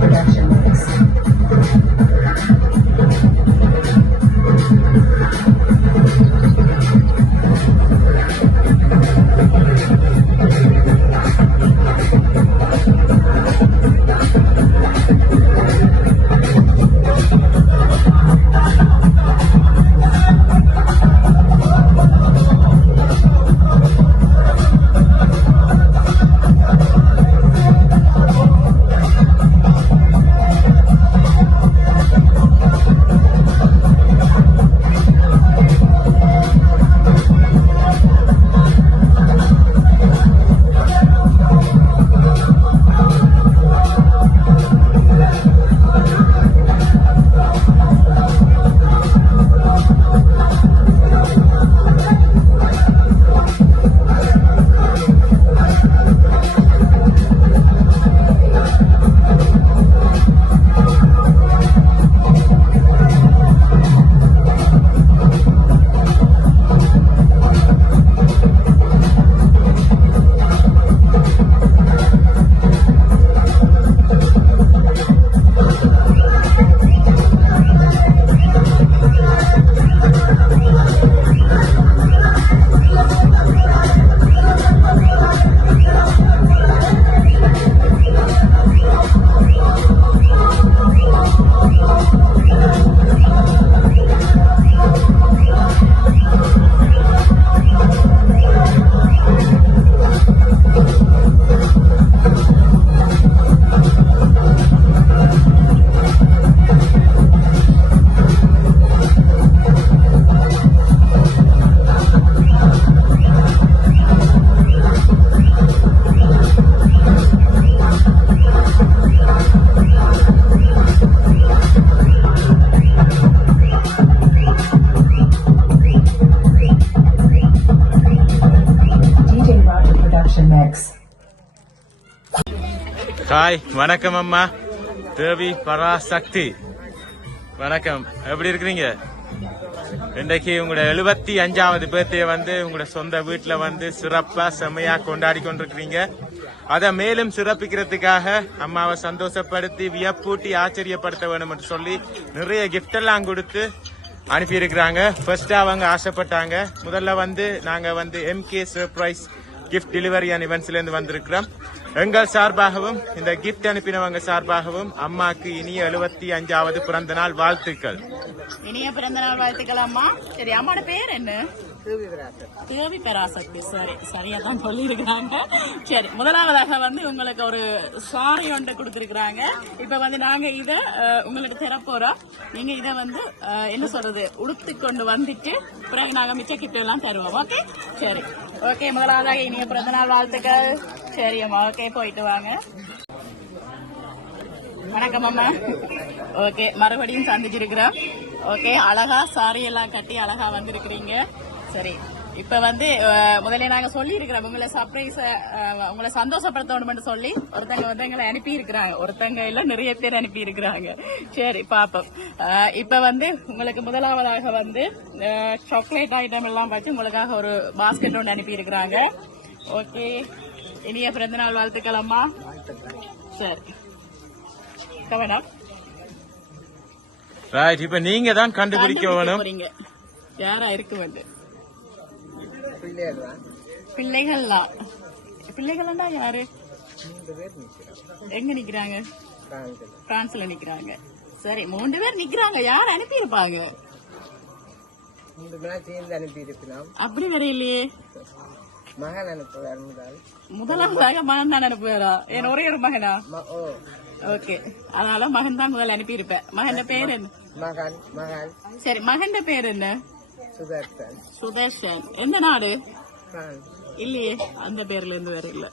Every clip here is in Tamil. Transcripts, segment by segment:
production mix. ஹாய், வணக்கம் அம்மா. தேவி பராசக்தி, வணக்கம். எப்படி இருக்கிறீங்க? இன்றைக்கு உங்களோட 75வது பர்த்டே வந்து உங்களோட சொந்த வீட்டுல வந்து சிறப்பா செம்மையா கொண்டாடி கொண்டிருக்கிறீங்க. அதை மேலும் சிறப்பிக்கிறதுக்காக அம்மாவை சந்தோஷப்படுத்தி வியப்பூட்டி ஆச்சரியப்படுத்த வேணும் என்று சொல்லி நிறைய கிஃப்ட் எல்லாம் கொடுத்து அனுப்பி இருக்கிறாங்க. ஃபர்ஸ்ட் அவங்க ஆசைப்பட்டாங்க. முதல்ல வந்து நாங்க வந்து MK surprise gift delivery and இவெண்ட்ஸ்ல இருந்து வந்திருக்கிறோம். எங்கள் சார்பாகவும் இந்த கிஃப்ட் அனுப்பினவங்க சார்பாகவும் அம்மாக்கு இனிய 75வது பிறந்த நாள் வாழ்த்துக்கள். இனிய பிறந்த நாள் வாழ்த்துக்கள் அம்மா. சரி, அம்மாவோட பேர் என்ன? தேவி பராசக்தி. சரி, சரியா தான் சொல்லி இருக்கிறாங்க. சரி, முதலாவதாக வந்து உங்களுக்கு ஒரு சாரி ஒன்று கொடுத்திருக்கிறாங்க. இப்ப வந்து நாங்க இத உங்களுக்கு தரப்போறோம். நீங்க இத வந்து என்ன சொல்றது, உடுத்து கொண்டு வந்துட்டு பிறகு நாங்க மிச்ச கிட்ட எல்லாம் தருவோம். ஓகே, சரி. ஓகே, முதலாவதாக இனிய பிறந்த நாள் வாழ்த்துக்கள். சரி அம்மா, ஓகே, போயிட்டு வாங்க. வணக்கம் அம்மா. ஓகே, மறுபடியும் சந்திச்சிருக்கிறோம். ஓகே, அழகா சாரி எல்லாம் கட்டி அழகா வந்திருக்கிறீங்க. சரி, இப்ப வந்து முதல்ல நாங்க சொல்லி இருக்கிறோம் உங்களை சர்ப்ரைஸ், உங்களை சந்தோஷப்படுத்தணும் சொல்லி ஒருத்தங்க வந்து எங்களை அனுப்பி இருக்கிறாங்க. ஒருத்தங்க இல்ல, நிறைய பேர் அனுப்பி இருக்கிறாங்க. சரி, பாப்போம். இப்ப வந்து உங்களுக்கு முதலாவதாக வந்து சாக்லேட் ஐட்டம் எல்லாம் வச்சு உங்களுக்காக ஒரு பாஸ்கெட் ஒன்று அனுப்பி இருக்கிறாங்க. ஓகே, இனிய பிறந்த நாள் வாழ்த்துக்கள் அம்மா. சரி, கவனம். இப்ப நீங்க தான் கண்டுபிடிக்க வேணும் யாரா இருக்கு வந்து பிள்ளைகள்லாம். பிள்ளைகள்னா யாரு? எங்க நிக்கிறாங்க? பிரான்ஸ்ல நிக்கிறாங்க. சரி, 3 பேர் நிக்கிறாங்க. யார் அனுப்பி இருப்பாங்க? அப்படி வர இல்லையே. மகன் அனுப்புவார். முதலாவதாக மகன் தான் அனுப்புவாரா? என் ஒரே ஒரு மகனா? ஓகே, அதனால மகன் தான் முதல்ல அனுப்பி இருப்பேன். மகன் பேர் என்ன? மகன். சரி, மகன் பேர் என்ன? சுதர்ஷன். சுதர்ஷன். எந்த நாடு? இல்லையே, அந்த பேர்ல இருந்து வேற இல்ல.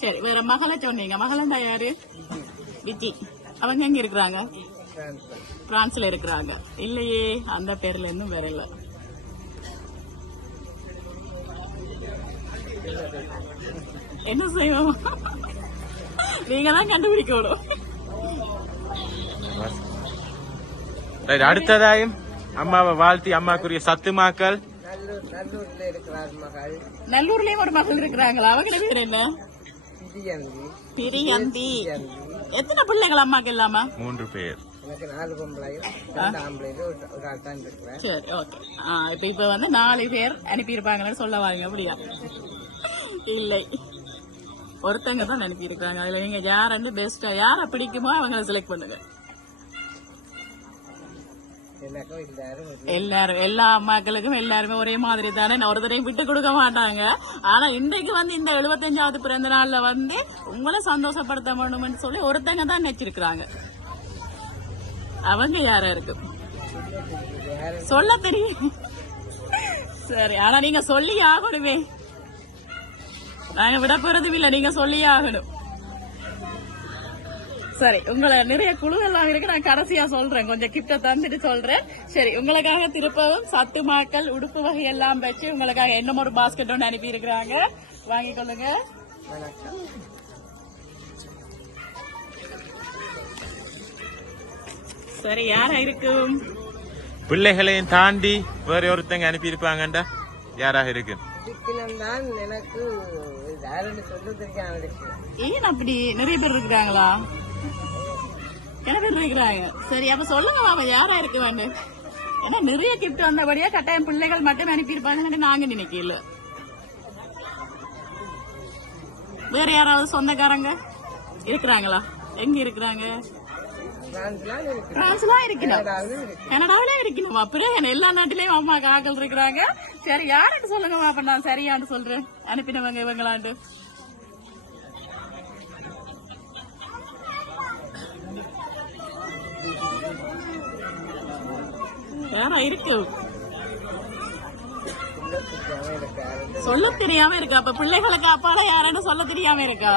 சரி, வேற மகளை சொன்னீங்க. மகளண்டா யாரு? விஜி. அவங்க எங்க இருக்கிறாங்க? பிரான்ஸ்ல இருக்கிறாங்க. இல்லையே, அந்த பேர்ல இருந்தும் வேற இல்ல. என்ன செய்வோம்? நீங்க தான் கண்டுபிடிக்கணும். அடுத்ததாயும் அம்மாவை வாழ்த்தி அம்மாக்குரிய சத்துமாக்கள். நல்லூர்லயும் ஒரு மகள் இருக்கிறாங்களா? அவங்க பேர் என்ன? பிரியந்தி. பிரியந்தி. பிரியந்தி. எத்தனை பிள்ளைகள் அம்மாக்கு இல்லாம? 3 பேர். எனக்கு 4 பொம்பளையும் 2 ஆம்பளையும் ஒரு ஆள் தான் இருக்கிறேன். சரி, ஓகே. இப்ப வந்து 4 பேர் அனுப்பியிருப்பாங்கன்னு சொல்ல வாங்க, அப்படியா? இல்லை, ஒருத்தங்க தான் அனுப்பியிருக்காங்க. அதுல நீங்க யாரு பெஸ்டா யார பிடிக்குமோ அவங்களை செலக்ட் பண்ணுங்க. எல்லாரும் எல்லா அம்மாக்களுக்கும் எல்லாருமே ஒரே மாதிரி தானே, ஒருத்தரையும் விட்டு கொடுக்க மாட்டாங்க. ஆனா இன்றைக்கு வந்து இந்த 75வது பிறந்த நாள்ல வந்து உங்களை சந்தோஷப்படுத்த வேணும்னு சொல்லி ஒருத்தங்க தான் நினைச்சிருக்கிறாங்க. அவங்க யாரா இருக்கும் சொல்ல தெரியும். சரி, ஆனா நீங்க சொல்லி ஆகணுமே, நாங்க விட போறதும் இல்ல, நீங்க சொல்லி ஆகணும். சரி, உங்களை நிறைய குழு எல்லாம் இருக்கு, நான் கடைசியா சொல்றேன், கொஞ்சம் கிட்ட தந்துட்டு சொல்றேன். சரி, உங்களுக்காக திருப்பவும் சத்து மாக்கள் உடுப்பு வகை எல்லாம் வச்சு உங்களுக்காக இன்னும் ஒரு பாஸ்கெட் ஒன்று அனுப்பி இருக்கிறாங்க, வாங்கிக் கொள்ளுங்க. சரி, யாரா இருக்கும்? பிள்ளைகளையும் தாண்டி வேற ஒருத்தங்க அனுப்பி இருப்பாங்கண்டா யாராக இருக்கு? எனக்கு சொல்ல தெரியாது. ஏன் அப்படி நிறைய பேர் இருக்கிறாங்களா? என்ன பேர் இருக்கிறாங்க? சரி, அப்ப சொல்லுங்க பாப்பா, யாரா இருக்க வேண்டும்? ஏன்னா நிறைய கிஃப்ட் வந்தபடியா கட்டாயம் பிள்ளைகள் மட்டும் அனுப்பியிருப்பாங்க நாங்க நினைக்கல. வேற யாராவது சொந்தக்காரங்க இருக்கிறாங்களா? எங்க இருக்கிறாங்க? பிரான்ஸ்லாம் இருக்கணும், கனடாவிலே இருக்கணும். அப்படியே எல்லா நாட்டிலயும் அம்மா ஆக்கள் இருக்கிறாங்க. சரி, யாருன்னு சொல்லுங்க பாப்பா, நான் சரியான்னு சொல்றேன். அனுப்பினவங்க இவங்களாண்டு. யாரா இருக்கு? சொல்ல தெரியாம இருக்கா? அப்ப பிள்ளைகளுக்கு அப்பால யாருன்னு சொல்ல தெரியாம இருக்கா?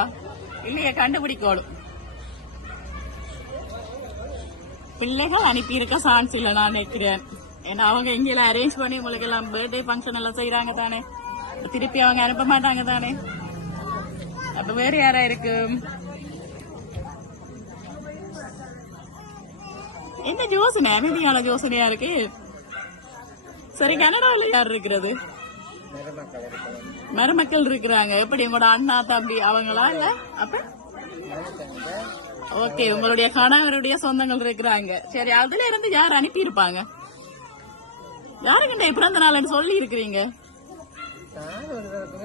இல்லையா, கண்டுபிடிக்கணும். பிள்ளைகள் அனுப்பி இருக்க சான்ஸ் இல்ல நான் நினைக்கிறேன். ஏன்னா அவங்க இங்க அரேஞ்ச் பண்ணி உங்களுக்கு எல்லாம் பர்த்டே ஃபங்க்ஷன் எல்லாம் செய்யறாங்க தானே, திருப்பி அவங்க அனுப்ப மாட்டாங்க தானே. அப்ப வேற யாரா இருக்கு? என்ன யோசனை, அமைதியான யோசனையா இருக்கு. சரி, கனடாவில் யார் இருக்கிறது? மருமக்கள் இருக்கிறாங்க. எப்படி உங்களோட அண்ணா தம்பி அவங்களா இல்ல? அப்ப ஓகே, உங்களுடைய கணவருடைய சொந்தங்கள் இருக்கிறாங்க. சரி, அதுல இருந்து யார் அனுப்பி இருப்பாங்க? யாருக்கிட்ட பிறந்த நாள் சொல்லி இருக்கிறீங்க?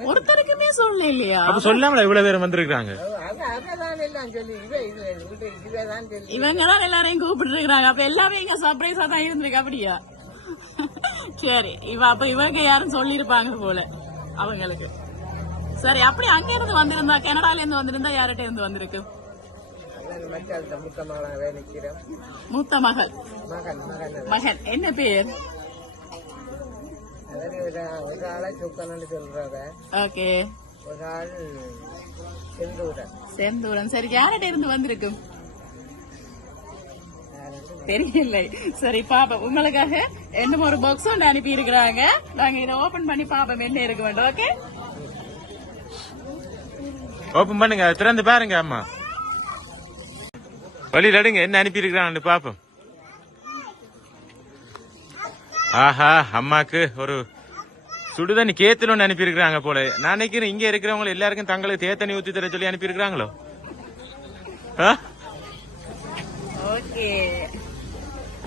ஒருத்தருக்குமே சொல்ல இல்லையா? சொல்லாமல இவ்வளவு பேர் வந்திருக்காங்க. இவங்கதான் எல்லாரையும் கூப்பிட்டு இருக்கிறாங்க. அப்ப எல்லாமே இங்க சர்ப்ரைஸா தான் இருந்திருக்கு, அப்படியா? சரி, அப்ப இவங்க யாரும் சொல்லி இருப்பாங்க போல அவங்களுக்கு. சரி, அப்படி அங்க இருந்து வந்திருந்தா, கனடால இருந்து வந்திருந்தா யார்கிட்ட இருந்து வந்திருக்கு? மூத்த மகள். மகன் என்ன பேர்? ஓகே, செந்தூரன். சரி, யார்கிட்ட இருந்து வந்திருக்கு? தெரியல. சரி பாப்பா, உங்களுக்காக என்ன ஒரு பாக்ஸ் ஒன்று அனுப்பி இருக்கிறாங்க. நாங்க இதை ஓபன் பண்ணி பாப்போம் என்ன இருக்க வேண்டும். ஓகே, ஓபன் பண்ணுங்க, திறந்து பாருங்க. அம்மா வழியில் எடுங்க, என்ன அனுப்பி இருக்கிறான்னு பாப்போம். ஆஹா, அம்மாக்கு ஒரு சுடுதண்ணி கேத்துல ஒன்று அனுப்பி இருக்கிறாங்க போல. நான் நினைக்கிறேன் இங்க இருக்கிறவங்க எல்லாருக்கும் தங்களுக்கு தேத்தண்ணி ஊத்தி தர சொல்லி அனுப்பி இருக்கிறாங்களோ. ஓகே,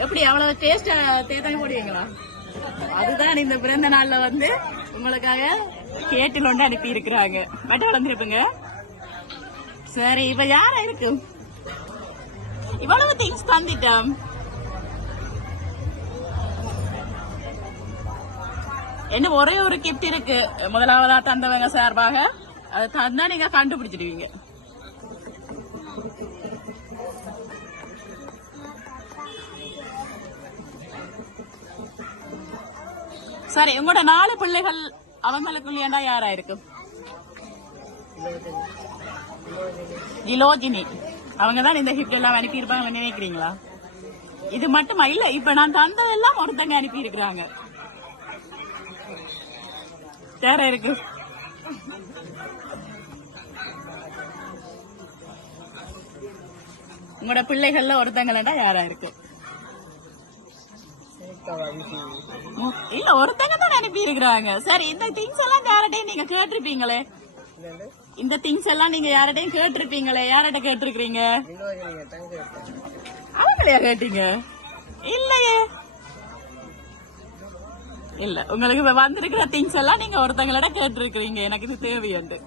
எப்படி அவ்வளவு டேஸ்டா தேத்தண்ணி போடுவீங்களா? அதுதான் இந்த பிறந்த நாள்ல வந்து உங்களுக்காக கேட்டில் ஒன்று அனுப்பி இருக்கிறாங்க. மட்டும் வளர்ந்துருப்புங்க. சரி, இப்ப யாரா இருக்கு? இவ்வளவு திங்ஸ் தந்துட்டோம். என்ன ஒரே ஒரு கிஃப்ட் இருக்கு. முதலாவதா தந்தவங்க சார்பாக அதை தந்தா நீங்க கண்டுபிடிச்சிடுவீங்க. சரி, உங்களோட 4 பிள்ளைகள் அவங்களுக்குள்ளேண்டா யாரா இருக்கு? ஜிலோஜினி. அவங்கதான் இந்த கிஃப்ட் எல்லாம் அனுப்பி இருப்பாங்க நினைக்கிறீங்களா? இது மட்டுமா? இல்ல, இப்ப நான் தந்ததெல்லாம் ஒருத்தங்க அனுப்பி இருக்கிறாங்க. வேற இருக்கு? உங்களோட பிள்ளைகள்ல ஒருத்தங்களா யாரா இருக்கு? இல்ல, ஒருத்தங்க தான் அனுப்பி இருக்கிறாங்க. சரி, இந்த திங்ஸ் எல்லாம் யார்கிட்டயும் நீங்க கேட்டிருப்பீங்களே, இந்த திங்ஸ் எல்லாம் நீங்க யார்கிட்டயும் கேட்டிருப்பீங்களே, யார்கிட்ட கேட்டிருக்கீங்க? அவங்களையா கேட்டீங்க? இல்லையே. இல்ல, உங்களுக்கு இப்ப வந்திருக்கிற திங்ஸ் எல்லாம் நீங்க ஒருத்தங்களோட கேட்டிருக்கீங்க, எனக்கு இது தேவையுண்டு.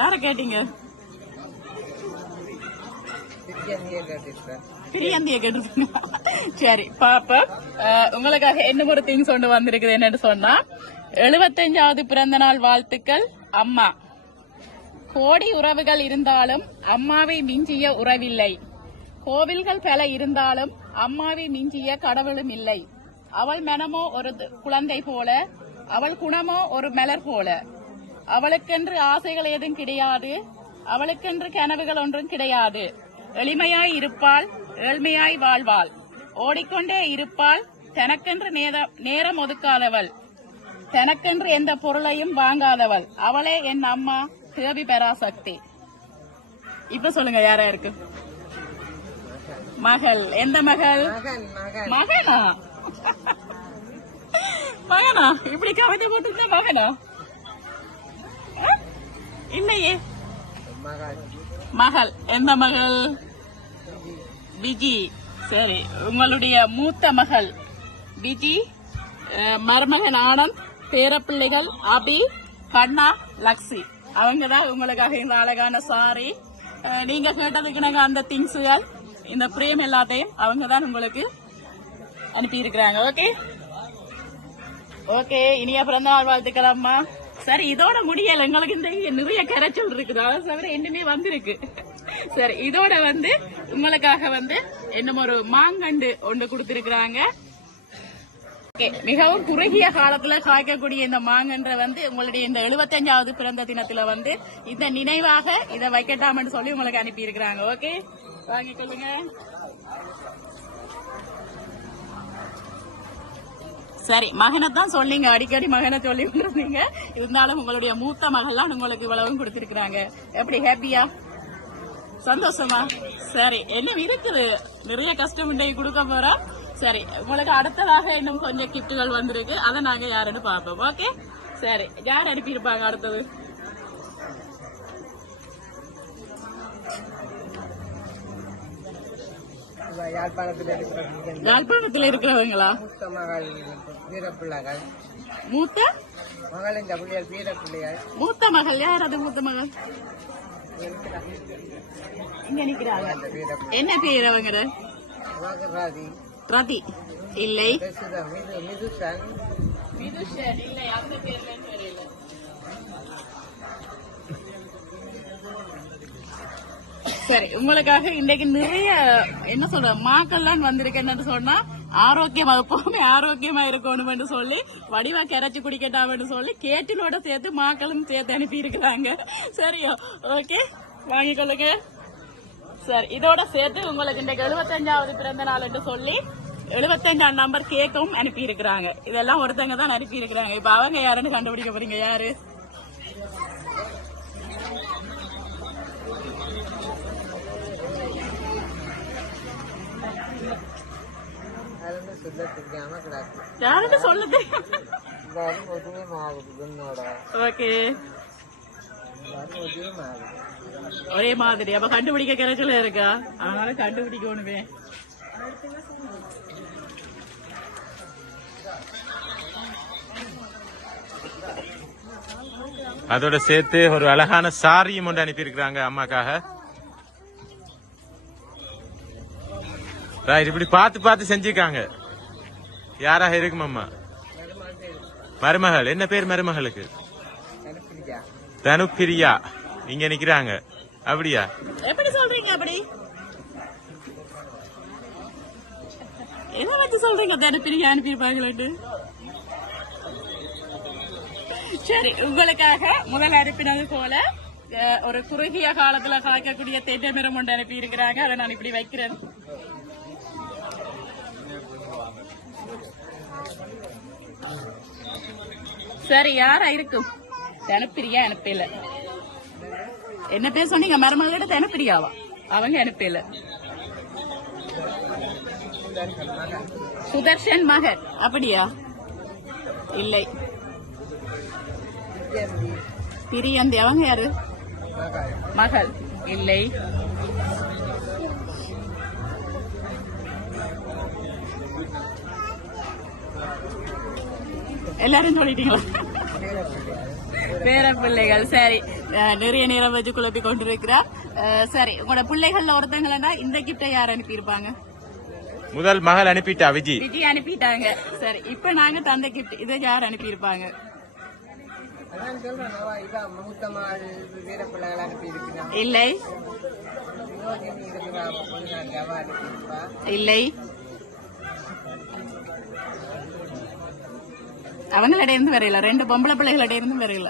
யார கேட்டீங்க? பிரியந்திய கேட்டிருக்கீங்க. சரி பாப்ப, உங்களுக்காக என்ன ஒரு திங்ஸ் ஒன்று வந்திருக்குது. என்னன்னு சொன்னா, 75வது பிறந்த நாள் வாழ்த்துக்கள் அம்மா. கோடி உறவுகள் இருந்தாலும் அம்மாவை மிஞ்சிய உறவில்லை. கோவில்கள் பல இருந்தாலும் அம்மாவை மிஞ்சிய கடவுளும் இல்லை. அவள் மனமோ ஒரு குழந்தை போல, அவள் குணமோ ஒரு மலர் போல. அவளுக்கென்று ஆசைகள் ஏதும் கிடையாது, அவளுக்கென்று கனவுகள் ஒன்றும் கிடையாது. எளிமையாய் இருப்பாள், ஏழ்மையாய் வாழ்வாள். ஓடிக்கொண்டே இருப்பாள், தனக்கென்று நேரம் ஒதுக்காதவள், தனக்கென்று எந்த பொருளையும் வாங்காதவள். அவளே என் அம்மா தேவி பராசக்தி. இப்ப சொல்லுங்க, யாரா இருக்கு? மகள். எந்த மகள்? மகனா? மகனா? இப்படி கவிதை போட்டு மகனா? இல்லையே. மகள். எந்த மகள்? விஜி. சரி, உங்களுடைய மூத்த மகள் விஜி, மருமகன் ஆனந்த், பேரப்பிள்ளைகள் அபி, கண்ணா, லக்ஸி. அவங்கதான் உங்களுக்காக இந்த அழகான சாரி, நீங்க கேட்டதுக்கு நாங்க அந்த திங்ஸுகள், இந்த பிரேம் எல்லாத்தையும் அவங்கதான் உங்களுக்கு அனுப்பி இருக்கிறாங்க. ஓகே ஓகே, இனிய பிறந்த நாள் வாழ்த்துக்கள் அம்மா. சரி, இதோட முடியல, எங்களுக்கு இந்த நிறைய கரைச்சல் இருக்குது, அதை தவிர இன்னுமே வந்திருக்கு. சரி, இதோட உங்களுக்காக இன்னும் ஒரு மாங்கண்டு ஒன்று கொடுத்திருக்கிறாங்க. மிகவும் குறுகிய காலத்துல காய்க்கக்கூடிய இந்த மாங்கன்ற உங்களுடைய இந்த 75வது பிறந்த தினத்துல இந்த நினைவாக இதை வைக்கட்டாம்னு சொல்லி உங்களுக்கு அனுப்பி இருக்கிறாங்க. ஓகே, வாங்கிக்கொள்ளுங்க. சரி, மகனை தான் சொன்னீங்க, அடிக்கடி மகனை சொல்லி இருந்தீங்க, இருந்தாலும் உங்களுடைய மூத்த மகள்லாம் உங்களுக்கு இவ்வளவும் கொடுத்திருக்கிறாங்க. எப்படி, ஹாப்பியா, சந்தோஷமா? சரி, என்ன இருக்குது, நிறைய கஷ்டம் கொடுக்க போறோம். சரி, உங்களுக்கு அடுத்ததாக இன்னும் கொஞ்சம் கிஃப்ட்டுகள் வந்திருக்கு, அதை நாங்க யாருன்னு பார்ப்போம். ஓகே, சரி, யார் அனுப்பியிருப்பாங்க அடுத்தது? யாழ்ப்பாணத்தில் இருக்கிறவங்களா? மூத்த மூத்த மகள் யார்? அது மூத்த மகள் இங்க நிக்கிறாங்க. என்ன பேர் அவங்க? ரதி இல்லை, மிதுஷன் இல்லை, அந்த பேர்ல தெரியல. சரி, உங்களுக்காக இன்றைக்கு நிறைய என்ன சொல்ற மாக்கள்லாம் வந்திருக்கேன்னு சொன்னா, ஆரோக்கியமா எப்பவுமே ஆரோக்கியமா இருக்கணும்னு சொல்லி வடிவா கரைச்சு குடிக்கட்டாம்னு சொல்லி கேட்டிலோட சேர்த்து மாக்களும் சேர்த்து அனுப்பி இருக்கிறாங்க. சரியோ? ஓகே, வாங்கிக்கொள்ளுங்க. சரி, இதோட சேர்த்து உங்களுக்கு இன்றைக்கு 75வது பிறந்த நாள் என்று சொல்லி 75ஆம் நம்பர் கேக்கும் அனுப்பி இருக்கிறாங்க. இதெல்லாம் ஒருத்தங்க தான் அனுப்பி இருக்கிறாங்க. இப்ப அவங்க யாருன்னு கண்டுபிடிக்க போறீங்க. யாரு? யாருன்னு சொல்ல தெரியும். ஓகே, ஒரே மாதிரி. அப்ப கண்டுபிடிக்க கிடைச்சல இருக்கா? அதனால கண்டுபிடிக்கணுமே. அதோட சேர்த்து ஒரு அழகான சாரியும் ஒன்று அனுப்பி இருக்கிறாங்க அம்மாக்காக. இப்படி பார்த்து பார்த்து செஞ்சிருக்காங்க. யாராக இருக்கும் அம்மா? மருமகள். என்ன பேர் மருமகளுக்கு? தனுப்பிரியா. இங்க நிக்கிறாங்க. அப்படியா? எப்படி சொல்றீங்க? அப்படி என்ன வச்சு சொல்றீங்க? தனுப்பிரியா அனுப்பியிருப்பாங்களு. சரி, உங்களுக்காக முதல் அனுப்பினது போல ஒரு குறுகிய காலத்துல காய்க்கக்கூடிய தேட்டை மரம் ஒன்று அனுப்பி இருக்கிறாங்க. அதை நான் இப்படி வைக்கிறேன். சரி, யாரா இருக்கும்? தனுப்பிரியா அனுப்பல. என்ன பேர் சொன்னீங்க? மருமகளிட தனுப்பிரியாவா? அவங்க அனுப்பல. சுதர்ஷன் மகன். அப்படியா? இல்லை. பிரியந்தி அவங்க யாரு? மகள் மகள் இல்லை. எல்லாரும் சொல்லிட்டீங்களா? பேர பிள்ளைகள். சரி, நிறைய நேரம் வச்சு குழப்பி கொண்டிருக்கிறார். சரி, உங்களோட பிள்ளைகள்ல ஒருத்தங்களா இந்த கிஃப்ட யார் அனுப்பியிருப்பாங்க? முதல் மகள் அனுப்பிட்டா விஜி. விஜி அனுப்பிட்டாங்க. சரி, இப்ப நாங்க தந்த கிஃப்ட் இதை யார் அனுப்பியிருப்பாங்க? அதான் சொல்றேன் இதான் மூத்த மகள் வீர பிள்ளைகள் அனுப்பி இருக்கிறான். இல்லை இல்லை. அவங்களோட இருந்து வரையில 2 பொம்பளை பிள்ளைகளோட இருந்து வரையில.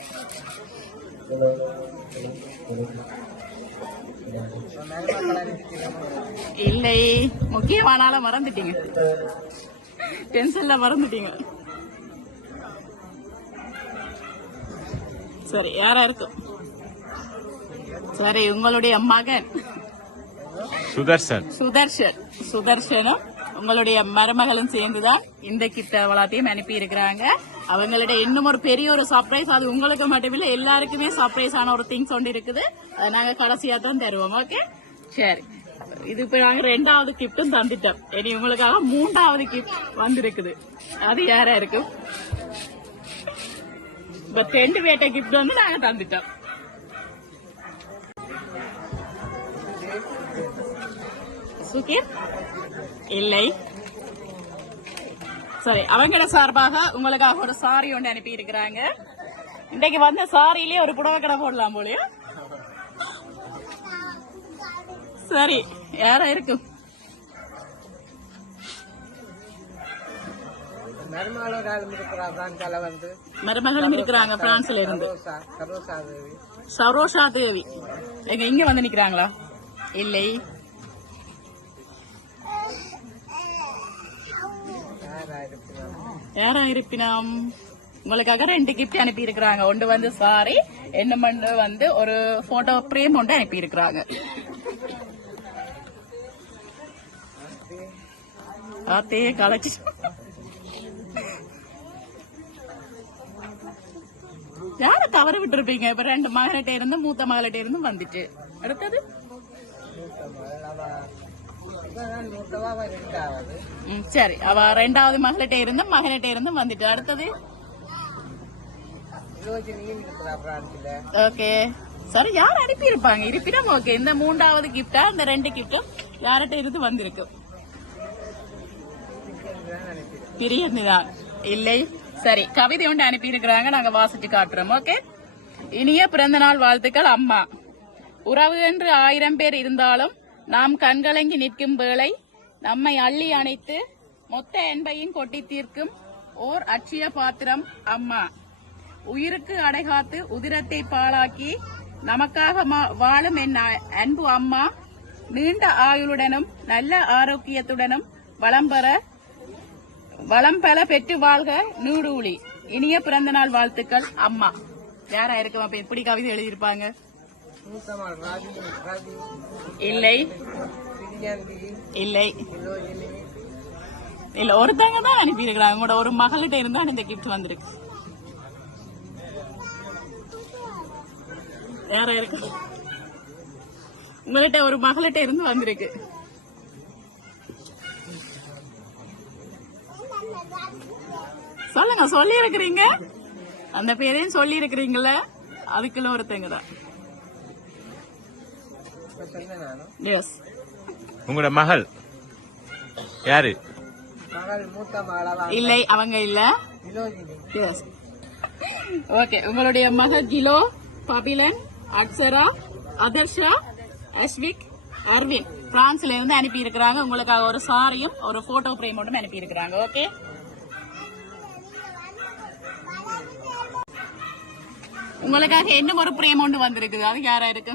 இல்லை, முக்கியமானால மறந்துட்டீங்க, டென்ஷன்ல மறந்துட்டீங்க. சரி, யாரா இருக்கும்? சரி, உங்களுடைய மகன் சுதர்சன். சுதர்சனும் உங்களுடைய மருமகளும் சேர்ந்துதான் இந்த கிட்ட எல்லாத்தையும் அனுப்பி இருக்கிறாங்க. அவங்களுடைய இன்னும் ஒரு பெரிய ஒரு சர்ப்ரைஸ், அது உங்களுக்கு மட்டுமில்ல எல்லாருக்குமே சர்ப்ரைஸ் ஆன ஒரு திங்ஸ் ஒன்று இருக்குது. அதை நாங்க கடைசியா தான் தருவோம். ஓகே, சரி. இது இப்ப நாங்க 2வது கிஃப்டும் தந்துட்டோம். இனி உங்களுக்காக 3வது கிஃப்ட் வந்திருக்குது. அது யாரா இருக்கும்? இப்ப 2 வேட்டை கிஃப்ட் வந்து நாங்க தந்துட்டோம். சுகீர் இல்லை. சரி, அவங்களோட சார்பாக உங்களுக்காக ஒரு சாரி ஒன்று அனுப்பி இருக்கிறாங்க. இன்றைக்கு வந்த சாரியிலே ஒரு புடவை கடை போடலாம் போலயா? சரி, யாரா இருக்கும்? மருமகளும் இருக்கிறாங்க பிரான்ஸ்ல இருந்து. சரோஷா தேவி இங்க வந்து நிக்கிறாங்களா? இல்லை. யாரா இருப்பினம்? உங்களுக்காக 2 கிஃப்ட் அனுப்பி இருக்கிறாங்க. ஒன்று வந்து சாரி, என்ன வந்து ஒரு போட்டோ பிரேம் ஒன்று அனுப்பி இருக்கிறாங்க. ஆத்தையே கலைச்சு யார தவற விட்டு இருப்பீங்க? இப்ப 2 மகளிட்ட இருந்து மூத்த மகளிட்ட இருந்து வந்துட்டு அடுத்தது சரி, அவ 2வது மகளிட்ட இருந்து மகனிட்ட இருந்து வந்துட்டு அடுத்தது ஓகே. சரி, யார் அனுப்பி இருப்பாங்க? இருப்பினும் ஓகே, இந்த 3வது கிஃப்டா இந்த 2 கிஃப்டும் யார்கிட்ட இருந்து வந்திருக்கு? பிரியன்தான் இல்லை. சரி, கவிதை ஒன்று அனுப்பி இருக்கிறாங்க, நாங்க வாசிச்சு காட்டுறோம். ஓகே. இனிய பிறந்த நாள் வாழ்த்துக்கள் அம்மா. உறவு என்று 1000 பேர் இருந்தாலும் நாம் கண்கலங்கி நிற்கும் வேளை நம்மை அள்ளி அணைத்து மொத்த அன்பையும் கொட்டி தீர்க்கும் ஓர் அட்சய பாத்திரம் அம்மா. உயிருக்கு அடைகாத்து உதிரத்தை பாழாக்கி நமக்காக வாழும் என் அன்பு அம்மா நீண்ட ஆயுளுடனும் நல்ல ஆரோக்கியத்துடனும் வளம் பல பெற்று வாழ்க நீடூழி. இனிய பிறந்த நாள் வாழ்த்துக்கள் அம்மா. யாரா இருக்கும்? அப்ப எப்படி கவிதை எழுதியிருப்பாங்க? இல்லை இல்லை இல்ல, ஒருத்தங்க தான் அனுப்பி இருக்கிறாங்க. உங்களோட ஒரு மகள்கிட்ட இருந்தா இந்த கிஃப்ட் வந்திருக்கு. யாரா இருக்கு? உங்கள்கிட்ட ஒரு மகள்கிட்ட இருந்து வந்திருக்கு. சொல்லுங்க, சொல்லி இருக்கிறீங்க, அந்த பேரையும் சொல்லி இருக்கிறீங்களா? அதுக்குள்ள ஒருத்தங்க தான். எஸ், உங்களோட மகள் யாரு? இல்லை, அவங்க இல்ல. Yes, okay. உங்களுடைய மகள் கிலோ, பபிலன், அக்ஷரா, அதர்ஷா, அஸ்விக், அர்வின் பிரான்ஸ்ல இருந்து அனுப்பி இருக்கிறாங்க. உங்களுக்காக ஒரு சாரியும் ஒரு போட்டோ பிரேம் மட்டும் அனுப்பி இருக்கிறாங்க. ஓகே. உங்களுக்காக இன்னும் ஒரு பிரேம் ஒன்று வந்திருக்குது. அது யாரா இருக்கு?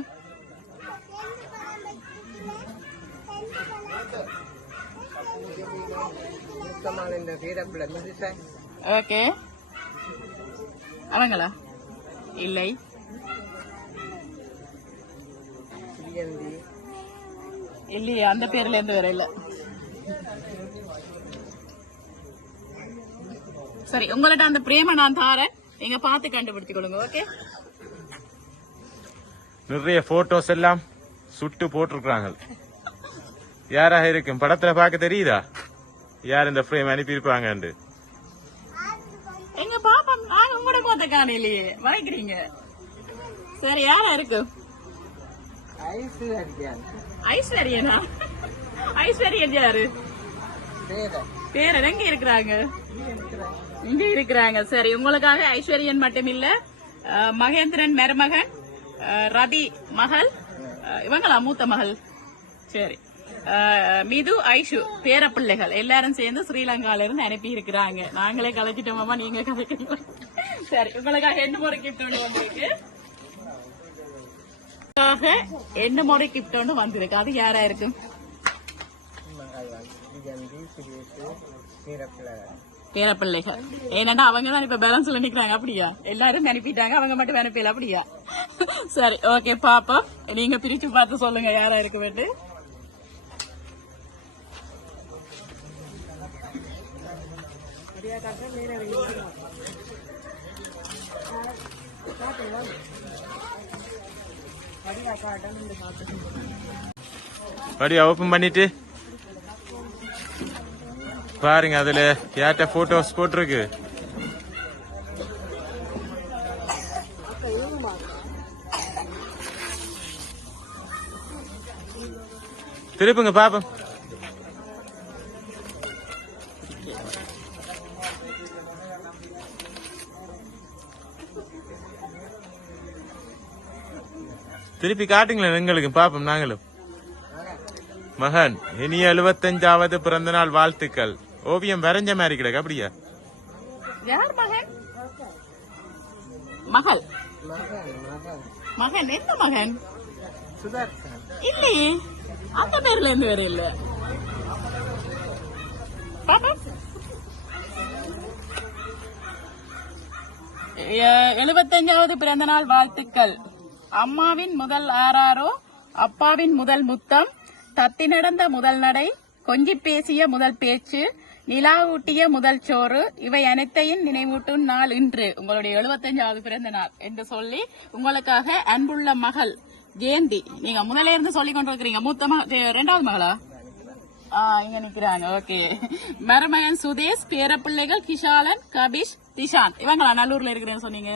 ஓகே, அவங்களா? இல்லை. இல்லையா, அந்த பேர்ல இருந்து வர இல்ல. சரி, உங்கள்ட்ட அந்த பிரேம நான் தாரேன், நீங்க பார்த்து கண்டுபிடிச்சு கொடுங்க. ஓகே. நிறைய போட்டோஸ் எல்லாம் சுட்டு போட்டிருக்காங்க. யாராக இருக்கும்? படத்துல பார்க்க தெரியுதா யார் இந்த ஃப்ரேம் அனுப்பியிருப்பாங்க? எங்க பாப்பா நாங்க உங்களோட போத்த காணையிலேயே வரைக்கிறீங்க. சரி, யாரா இருக்கு? ஐஸ்வர்யனா? ஐஸ்வர்யன் யாரு? பேர் எங்க இருக்கிறாங்க? இங்க இருக்கிறாங்க. சரி, உங்களுக்காக ஐஸ்வர்யன் மட்டும் இல்ல, மகேந்திரன் மருமகன், ரதி மகள், இவங்களா மூத்த மகள். சரி, மிது, ஐஷு பேர பிள்ளைகள் எல்லாரும் சேர்ந்து ஸ்ரீலங்கால இருந்து அனுப்பி இருக்கிறாங்க. நாங்களே கலைச்சிட்டோமா, நீங்க கலைக்கிறீங்க. சரி, உங்களுக்காக என்ன முறை கிஃப்ட் ஒன்று வந்திருக்கு. என்ன முறை கிஃப்ட் ஒன்று வந்திருக்கு. அது யாரா இருக்கு? பேரப்பிள்ளைகள். ஏன்னா அவங்கதான் இப்ப பேலன்ஸ்ல நிக்கிறாங்க. அப்படியா? எல்லாரும் அனுப்பிட்டாங்க, அவங்க மட்டும் அனுப்பல. அப்படியா? சரி, ஓகே பாப்பா, நீங்க பிரிச்சு பார்த்து சொல்லுங்க யாரா இருக்கு வேண்டு. படியா ஓபன் பண்ணிட்டு பாருங்க, அதுல யார்ட்ட போட்டோஸ் போட்டிருக்கு. திருப்புங்க பாப்போம். திருப்பி காட்டுங்களேன் எங்களுக்கு பாப்போம். நாங்களும் மகன் இனிய 75வது பிறந்த நாள் வாழ்த்துக்கள். ஓவியம் வரைஞ்ச மாதிரி கிடக்கு. அப்படியா? யார் மகன்? மகள். மகன் என்ன மகன்? இல்லையே, அந்த பேர்ல இருந்து வேற இல்ல. 75வது பிறந்த நாள் வாழ்த்துக்கள். அம்மாவின் முதல் ஆராரோ, அப்பாவின் முதல் முத்தம், தத்தி நடந்த முதல் நடை, கொஞ்சி பேசிய முதல் பேச்சு, நிலா ஊட்டிய முதல் சோறு, இவை அனைத்தையும் நினைவூட்டும் நாள் இன்று. உங்களுடைய 75வது பிறந்த நாள் என்று சொல்லி உங்களுக்காக அன்புள்ள மகள் ஜெயந்தி. நீங்க முதல்ல இருந்து சொல்லி கொண்டிருக்கிறீங்க. மூத்த இரண்டாவது மகளா? இங்க நிக்கிறாங்க. ஓகே. மருமகன் சுதேஷ், பேரப்பிள்ளைகள் கிஷாலன், கபிஷ், திஷான். இவங்களா நல்லூர்ல இருக்கிறேன்னு சொன்னீங்க.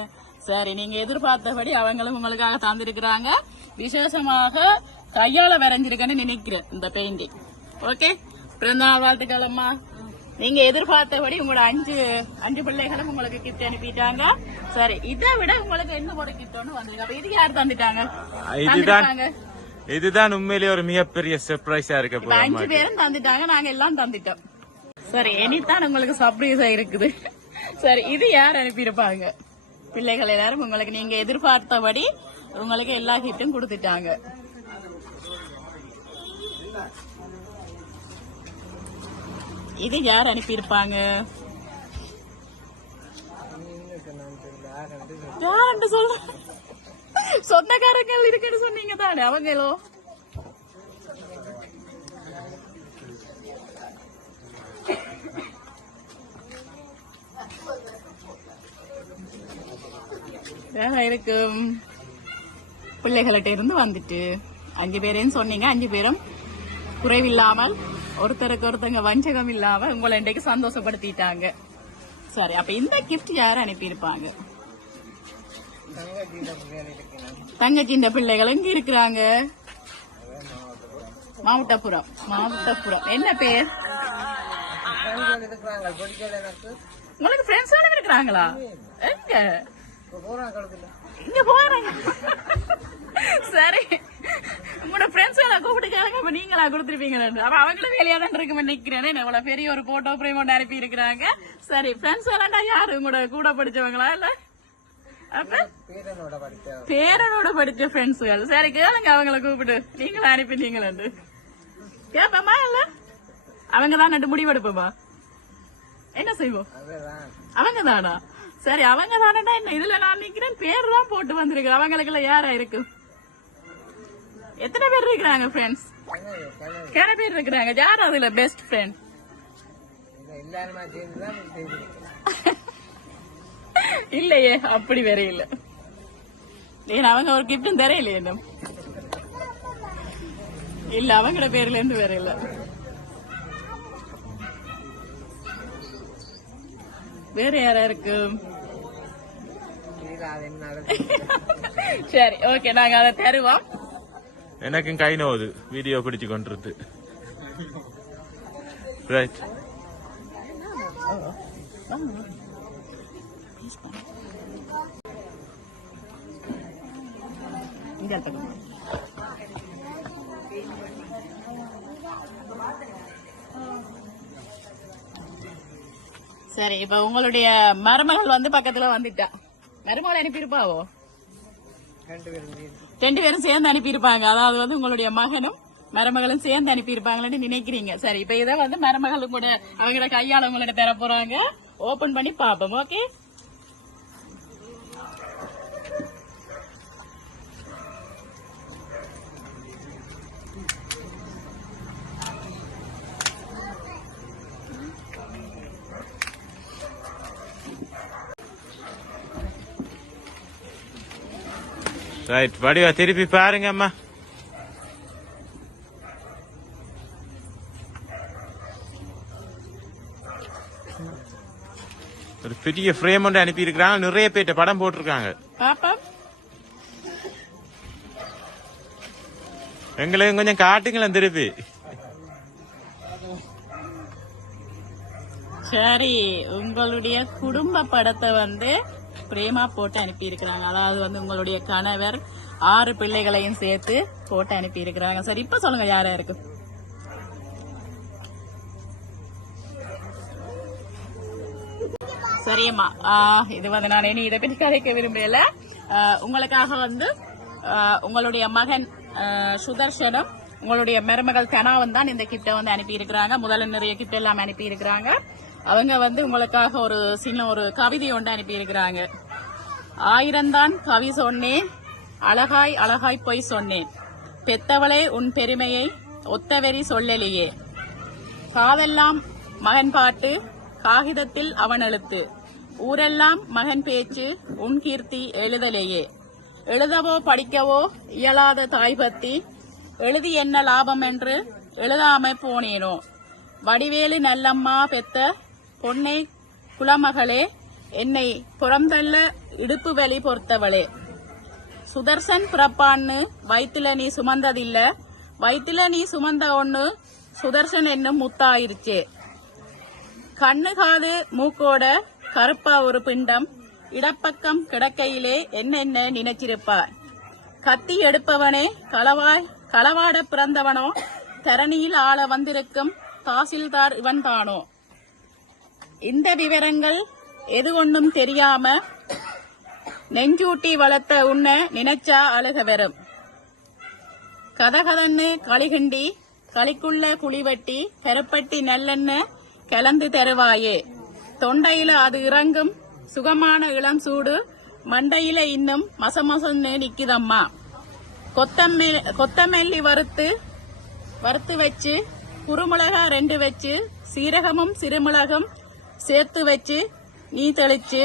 சரி, நீங்க எதிர்பார்த்தபடி அவங்களும் உங்களுக்காக தந்திருக்கிறாங்க. விசேஷமாக கையால வரைஞ்சிருக்கேன்னு நினைக்கிறேன் இந்த பெயிண்டிங். ஓகே, பிறந்தநாள் வாழ்த்துக்கள் அம்மா. நீங்க எதிர்பார்த்தபடி உங்களோட அஞ்சு பிள்ளைகளும் உங்களுக்கு கிஃப்ட் அனுப்பிட்டாங்க. சரி, இதை விட உங்களுக்கு என்ன ஒரு கிஃப்ட் ஒன்று வந்திருக்கு. அப்ப இது யார் தந்துட்டாங்க? இதுதான் உண்மையிலேயே ஒரு மிகப்பெரிய சர்ப்ரைஸா இருக்கு. 5 பேரும் தந்துட்டாங்க, நாங்க எல்லாம் தந்துட்டோம். சரி, இனித்தான் உங்களுக்கு சர்ப்ரைஸா இருக்குது. சரி, இது யார் அனுப்பியிருப்பாங்க? பிள்ளைகள் எல்லாரும் உங்களுக்கு நீங்க எதிர்பார்த்தபடி உங்களுக்கு எல்லா கிஃப்டும் கொடுத்துட்டாங்க. இது யார் அனுப்பியிருப்பாங்க? யாருன்னு சொல்ல, சொந்தக்காரங்கள் இருக்குன்னு சொன்னீங்க தானே, அவங்களோ? இருக்கும் பிள்ளைகள்கிட்ட இருந்து வந்துட்டு 5 பேரையும் சொன்னீங்க. 5 பேரும் குறைவில்லாமல் ஒருத்தருக்கு ஒருத்தங்க வஞ்சகம் இல்லாம உங்களை இன்றைக்கு சந்தோஷப்படுத்திட்டாங்க. சரி, அப்ப இந்த கிஃப்ட் யாரு அனுப்பியிருப்பாங்க? தங்கச்சின்ற பிள்ளைகள் எங்க இருக்கிறாங்க? மாவட்டபுரம். என்ன பேர்? உங்களுக்கு ஃப்ரெண்ட்ஸ் இருக்கிறாங்களா? எங்க? இங்க போறாங்க. சரி, உங்களோட ஃப்ரெண்ட்ஸ் எல்லாம் கூப்பிட்டு கேளுங்க. நீங்களா கொடுத்துருப்பீங்களா? அப்ப அவங்களும் வேலையா தான் இருக்கு நிக்கிறேன். இவ்வளவு பெரிய ஒரு போட்டோ பிரேம் ஒன்று அனுப்பி இருக்கிறாங்க. சரி, ஃப்ரெண்ட்ஸ் எல்லாம் யாரு? உங்களோட கூட படிச்சவங்களா இல்ல பேரனோட படிச்ச ஃப்ரெண்ட்ஸுகள்? சரி, கேளுங்க அவங்களை கூப்பிட்டு. நீங்களும் அனுப்பிட்டீங்களு கேப்பமா இல்ல அவங்கதான் நட்டு முடிவெடுப்போமா? என்ன செய்வோம்? அவங்க தானா? சரி, அவங்க தானடா. என்ன இதுல நான் நிக்கிறேன், பேர் தான் போட்டு வந்திருக்கு. அவங்களுக்கு யாரா இருக்கு? எத்தனை பேர் இருக்கிறாங்க ஃப்ரெண்ட்ஸ்? எத்தனை பேர் இருக்கிறாங்க? யார் அதுல பெஸ்ட் ஃப்ரெண்ட்? இல்லையே, அப்படி வேற இல்ல. ஏன் அவங்க ஒரு கிஃப்டும் தெரியலையே இன்னும். இல்ல அவங்களோட பேர்ல இருந்து வேற இல்ல. வேற யாரா இருக்கு? சரி ஓகே, நாங்க அதை தருவோம். எனக்கும் கை நோவுது வீடியோ பிடிச்சு கொண்டிருக்கு. ரைட். சரி, இப்ப உங்களுடைய மருமகள் வந்து பக்கத்துல வந்துட்டா. மருமகள் அனுப்பியிருப்பாவோ? 2 பேரும் சேர்ந்து அனுப்பியிருப்பாங்க. அதாவது வந்து உங்களுடைய மகனும் மருமகளும் சேர்ந்து அனுப்பியிருப்பாங்கன்னு நினைக்கிறீங்க. சரி, இப்ப இதை வந்து மருமகளும் கூட அவங்களோட கையால உங்கள்ட்ட தர போறாங்க. ஓபன் பண்ணி பாப்போம். Okay, right. வடிவா திருப்பி பாருங்க அம்மா. ஒரு பெரிய ஃப்ரேம் ஒன்று அனுப்பி இருக்கிறாங்க. நிறைய பேர்ட்ட படம் போட்டிருக்காங்க. பாப்போம். எங்களுக்கு கொஞ்சம் காட்டுங்களேன் திருப்பி. சரி, உங்களுடைய குடும்ப படத்தை வந்து பிரேமா போட்டு அனுப்பி இருக்கிறாங்க. அதாவது வந்து உங்களுடைய கணவர் 6 பிள்ளைகளையும் சேர்த்து போட்டு அனுப்பி இருக்கிறாங்க. சரி, இப்ப சொல்லுங்க யாரா இருக்கு? சரியம்மா, இது வந்து நான் இனி இதை பற்றி கதைக்க விரும்பல. உங்களுக்காக வந்து உங்களுடைய மகன் சுதர்ஷனும் உங்களுடைய மருமகள் கனாவும் தான் இந்த கிஃப்டை வந்து அனுப்பி இருக்கிறாங்க. முதல்ல நிறைய கிஃப்ட் எல்லாம் அனுப்பி இருக்கிறாங்க. அவங்க வந்து உங்களுக்காக ஒரு சின்ன ஒரு கவிதை ஒன்று அனுப்பி இருக்கிறாங்க. 1000 தான் கவி சொன்னேன், அழகாய் அழகாய் பொய் சொன்னேன், பெத்தவளே உன் பெருமையை ஒத்தவெறி சொல்லலையே, காதெல்லாம் மகன் பாட்டு காகிதத்தில் அவன் எழுத்து, ஊரெல்லாம் மகன் பேச்சு உன் கீர்த்தி எழுதலையே, எழுதவோ படிக்கவோ இயலாத தாய் பத்தி எழுதி என்ன லாபம் என்று எழுதாம போனேனோ, வடிவேலு நல்லம்மா பெத்த பொன்னை குலமகளே, என்னை புறந்தள்ள இடுப்பு வலி பொறுத்தவளே, சுதர்சன் பிறப்பான்னு வயிற்றுல நீ சுமந்ததில்ல, வயிற்றுல நீ சுமந்த ஒண்ணு சுதர்சன் என்னும் முத்தாயிருச்சே, கண்ணு காது மூக்கோட கருப்பா ஒரு பிண்டம் இடப்பக்கம் கிடக்கையிலே என்னென்ன நினைச்சிருப்பார், கத்தி எடுப்பவனே களவாட பிறந்தவனோ, தரணியில் ஆள வந்திருக்கும் தாசில்தார் இவன் தானோ, இந்த விவரங்கள் எது ஒன்றும் தெரியாம நெஞ்சூட்டி வளர்த்த உன்னை நினைச்சா அழுக வரும், கதகதன்னு களிகிண்டி களிக்குள்ள குழிவெட்டி பெறப்பட்டி நல்லெண்ண கலந்து தருவாயே, தொண்டையில அது இறங்கும் சுகமான இளம் சூடு மண்டையில இன்னும் மசமசன்னு நிக்குதம்மா, கொத்தமல்லி வறுத்து வச்சு குறுமிளகா 2 வச்சு சீரகமும் சிறுமிளகும் சேர்த்து வச்சு நீ தெளிச்சு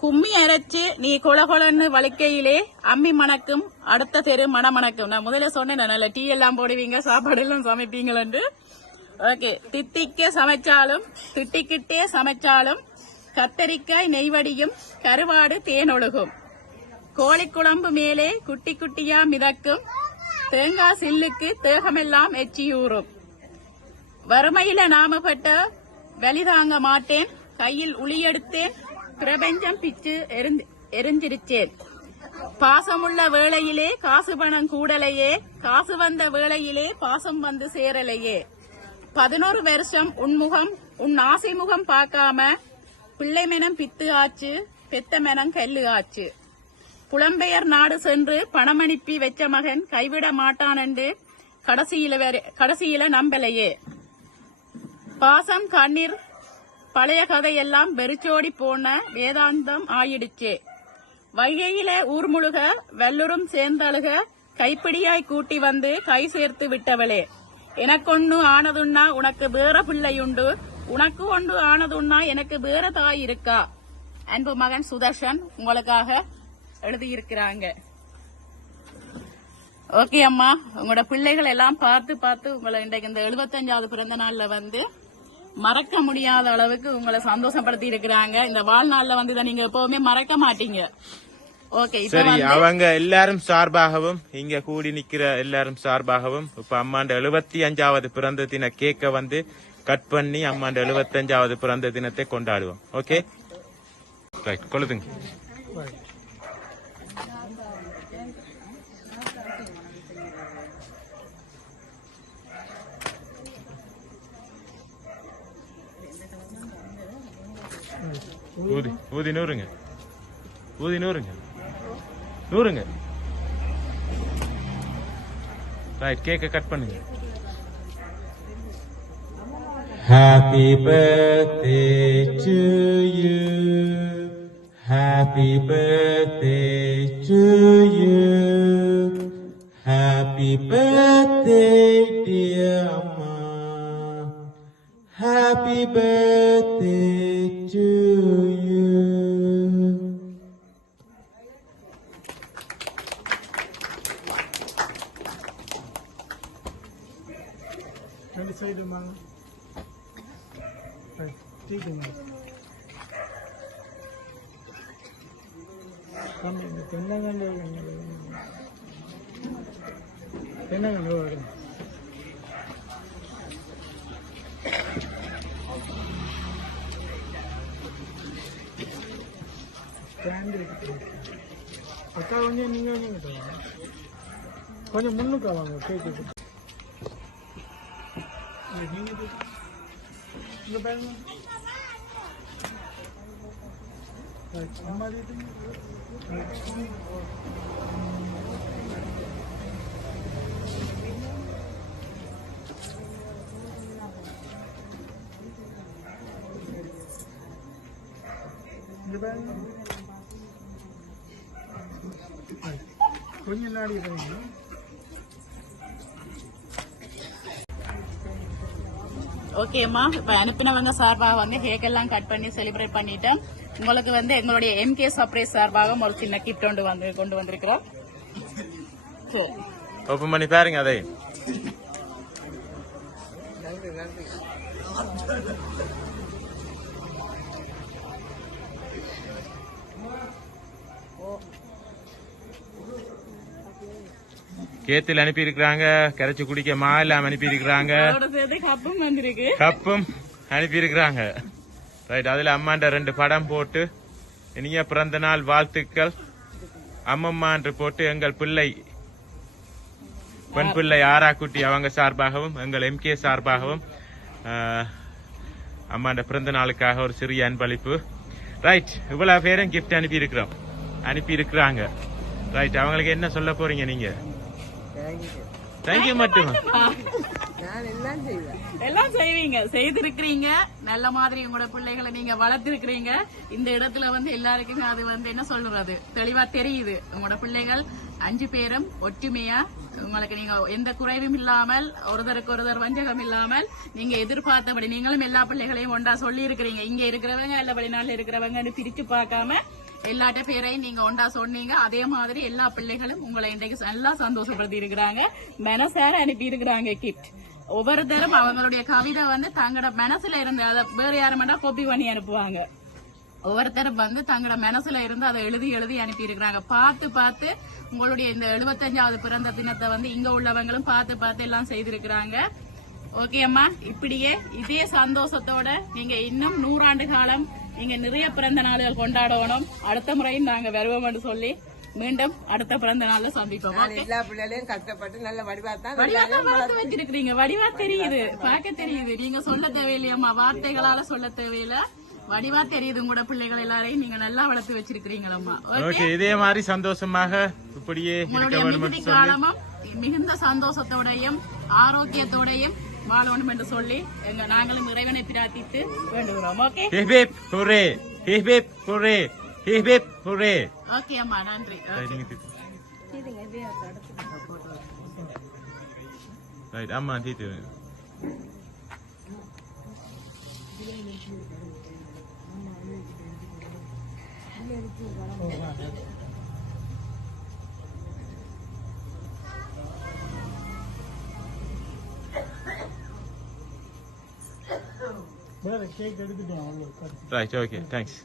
கும்மி அரைச்சு நீ கொலகொலன்னு வலிக்கையிலே அம்மி மணக்கும் அடுத்த தெரு மணமணக்கும். நான் முதல்ல சொன்னேன், நல்ல டீ எல்லாம் போடுவீங்க சாப்பாடு எல்லாம் சமைப்பீங்களு. ஓகே, தித்திக்க சமைச்சாலும் திட்டிக்கிட்டே சமைச்சாலும் கத்தரிக்காய் நெய்வடியும் கருவாடு தேனொழுகும், கோழிக்குழம்பு மேலே குட்டி குட்டியா மிதக்கும் தேங்காய் சில்லுக்கு தேகமெல்லாம் எச்சியூறும், வறுமையில நாமப்பட்ட வலிதாங்க மாட்டேன் கையில் உளியெடுத்தேன் பிரபஞ்சம் பிச்சு எரிஞ்சிருச்சேன், பாசமுள்ள வேளையிலே காசு பணம் கூடலையே காசு வந்த வேளையிலே பாசம் வந்து சேரலையே, 11 வருஷம் உன்முகம் உன் ஆசை முகம் பார்க்காம பிள்ளை மெனம் பித்து ஆச்சு பெத்த மெனம் கல்லு ஆச்சு, புலம்பெயர் நாடு சென்று பணம் அனுப்பி வச்ச மகன் கைவிட மாட்டான் என்று கடைசியில நம்பலையே, பாசம் கண்ணீர் பழைய கதையெல்லாம் வெறிச்சோடி போன வேதாந்தம் ஆயிடுச்சே, வைகையில ஊர் முழுக வெள்ளுரும் சேர்ந்தழுக கைப்பிடியாய் கூட்டி வந்து கை சேர்த்து விட்டவளே, எனக்கொன்னு ஆனதுன்னா உனக்கு வேற பிள்ளையுண்டு, உனக்கு ஒன்று ஆனதுன்னா எனக்கு வேற தாய் இருக்கா. அன்பு மகன் சுதர்ஷன் உங்களுக்காக எழுதியிருக்கிறாங்க. ஓகே அம்மா, உங்களோட பிள்ளைகள் எல்லாம் பார்த்து பார்த்து உங்களை இன்றைக்கு இந்த 75வது பிறந்த நாள்ல வந்து மறக்க முடியாத அளவுக்கு உங்களை சந்தோஷப்படுத்தி இருக்கிறாங்க. இந்த வாழ்நாள்ல வந்து இதை நீங்க எப்பவுமே மறக்க மாட்டீங்க. ஓகே, சரி, அவங்க எல்லாரும் சார்பாகவும் இங்க கூடி நிக்கிற எல்லாரும் சார்பாகவும் இப்ப அம்மாண்ட 75வது பிறந்த தின கேக்க வந்து கட் பண்ணி அம்மாண்ட 75வது பிறந்த தினத்தை கொண்டாடுவோம். ஓகே, ரைட், கொள்ளுதுங்க. ஊதி ஊதி நூறுங்க, ஊதி நூறுங்க, நூறுங்க. ரைட், கேக்க கட் பண்ணுங்க. Happy birthday to you, happy birthday to you, happy birthday dear Amma, happy birthday to you. Nanti saya demang. ठीक है मैम. कम तेलंगाना ஸ்டாண்ட் இருக்கு. அக்கா கொஞ்சம் நீங்க கொஞ்சம் முன்னுக்கு வாங்க. கேக்கு நீங்க இங்க பாருங்க. அம்மா இது கொஞ்சம் நாடி பாருங்க. ஓகே அம்மா, இப்ப அனுப்பினவங்க சார்பாக வந்து கேக் எல்லாம் கட் பண்ணி செலிப்ரேட் பண்ணிட்டோம். உங்களுக்கு வந்து எங்களுடைய MK சர்ப்ரைஸ் சார்பாக ஒரு சின்ன கிஃப்ட் கொண்டு வந்திருக்கிறோம். ஓபன் பண்ணி பாருங்க. அதை நன்றி நன்றி. கேத்தில் அனுப்பி இருக்கிறாங்க. கரைச்சு குடிக்க மாலாம் அனுப்பி இருக்கிறாங்க. கப்பும் அனுப்பி இருக்கிறாங்க. ரைட், அதுல அம்மாண்ட 2 படம் போட்டு இனிய பிறந்த நாள் வாழ்த்துக்கள் அம்மம்மா என்று போட்டு எங்கள் பிள்ளை பெண் பிள்ளை ஆராக்குட்டி அவங்க சார்பாகவும் எங்கள் MK சார்பாகவும் அம்மாண்ட பிறந்த நாளுக்காக ஒரு சிறிய அன்பளிப்பு. ரைட், இவ்வளவு பேரும் கிஃப்ட் அனுப்பி இருக்கிறாங்க. ரைட், அவங்களுக்கு என்ன சொல்ல போறீங்க நீங்க? தேங்க்யூ மட்டும். நான் எல்லாம் செய்வேன். எல்லாம் செய்வீங்க, செய்திருக்கிறீங்க. நல்ல மாதிரி உங்களோட பிள்ளைகளை நீங்க வளர்த்திருக்கிறீங்க. இந்த இடத்துல வந்து எல்லாருக்குமே அது வந்து என்ன சொல்றது தெளிவா தெரியுது. உங்களோட பிள்ளைகள் 5 பேரும் ஒற்றுமையா உங்களுக்கு நீங்க எந்த குறைவும் இல்லாமல் ஒருத்தருக்கு ஒருத்தர் வஞ்சகம் இல்லாமல் நீங்க எதிர்பார்த்தபடி நீங்களும் எல்லா பிள்ளைகளையும் ஒன்றா சொல்லி இருக்கிறீங்க. இங்க இருக்கிறவங்க எல்லா வெளிநாட்டுல இருக்கிறவங்க பிரிச்சு பார்க்காம எல்லாட்ட பேரையும் நீங்க ஒன்றா சொன்னீங்க. அதே மாதிரி எல்லா பிள்ளைகளும் உங்களை இன்றைக்கு நல்லா சந்தோஷப்படுத்தி இருக்கிறாங்க. மனசார அனுப்பி இருக்கிறாங்க கிஃப்ட். ஒவ்வொருத்தரும் அவங்களுடைய கவிதை வந்து தங்களோட மனசுல இருந்து அதை வேற யாருமெண்டா காப்பி பண்ணி அனுப்புவாங்க. ஒவ்வொருத்தரும் வந்து தங்களோட மனசுல இருந்து அதை எழுதி அனுப்பி இருக்கிறாங்க. பார்த்து உங்களுடைய இந்த 75வது பிறந்த தினத்தை வந்து இங்க உள்ளவங்களும் பார்த்து எல்லாம் செய்திருக்கிறாங்க. ஓகே அம்மா, இப்படியே இதே சந்தோஷத்தோட நீங்க இன்னும் 100 ஆண்டு காலம் நீங்க நிறைய பிறந்த நாள்கள் கொண்டாடணும். அடுத்த முறையும் நாங்க வருவோம் சொல்லி மீண்டும் அடுத்த பிறந்த நாள்ல சந்திப்போம். எல்லா பிள்ளைகளையும் கஷ்டப்பட்டு நல்ல வடிவாத்தான் வளர்த்து வச்சிருக்கீங்க. வடிவா தெரியுது, பார்க்க தெரியுது. நீங்க சொல்ல தேவையில்லையம்மா, வார்த்தைகளால சொல்ல தேவையில்ல, வடிவா தெரியுது. உங்களோட பிள்ளைகள் எல்லாரையும் நீங்க நல்லா வளர்த்து வச்சிருக்கீங்களம்மா. இதே மாதிரி சந்தோஷமாக இப்படியே மிகுதி காலமும் மிகுந்த சந்தோஷத்தோடையும் ஆரோக்கியத்தோடையும் வாழணும் என்று சொல்லி நாங்களும் இறைவனை பிரார்த்தித்து வேண்டுகிறோம். ஓகே, ஓகே அம்மா, நன்றி. அம்மா தீத்து வேற கேக் எடுத்துட்டேன் அவ்வளோ ரைட் ஓகே தேங்க்ஸ்